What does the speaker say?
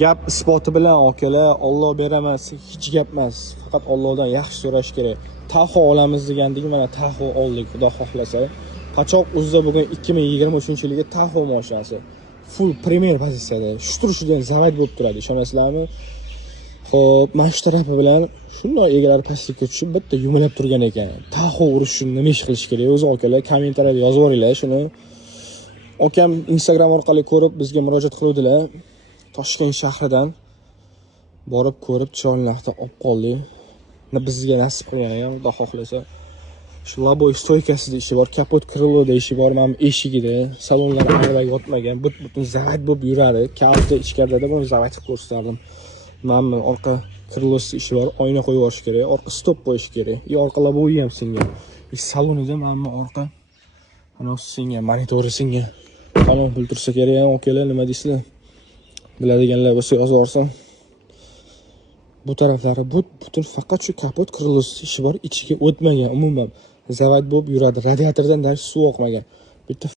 Gap isboti bilan akalar, Alloh beramas, hech gap emas. Faqat Allohdan yaxshi so'rash kerak. Taho olamiz degandik, mana Taho oldik, xudo xohlasa. Qochoq o'zida bugun 2023-yilgi Taho mashinasi. Full premier pozitsiyada. Shu turishidan zavat bo'lib turadi, ishonasizlarmi? Xo'p, mana shu tarafi bilan shunday egalar pastlikka tushib bitta yumilab turgan ekan. Taho urishi nima ish qilish kerak? O'zi akalar kommentariyada yozib yuboringlar shuni. Akam Instagram orqali ko'rib bizga murojaat qiluvdilar. Toshkent shahridan borib ko'rib chiroylilikda olib qoldik. Bizga nasib qilgan ham, xudo xohlasa. Shu laboy stoykasida ishi bor, kapot kriloda ishi bor, mana eshigida, salonlar ag'dagi yotmagan, butun zavat bo'lib yuradi. Kalta ichkarida buni zavat qilib ko'rsatdim. Mana orqa krilosida ishi bor, oyna qo'yib yuborish kerak, orqa stop qo'yish kerak. Orqa laboy ham singan. Salonida mana orqa ana singan, monitori singan. Qanot pul tursa kerak ham, okalar, nima deysizlar? Biladiganlar bo'lsa yozib yuborsin. Bu taraflari butun faqat shu kapot krilosi ishi bor, ichiga o'tmagan umuman. Zavat bo'lib yuradi. Radiatordan dash suv oqmagan. Bitta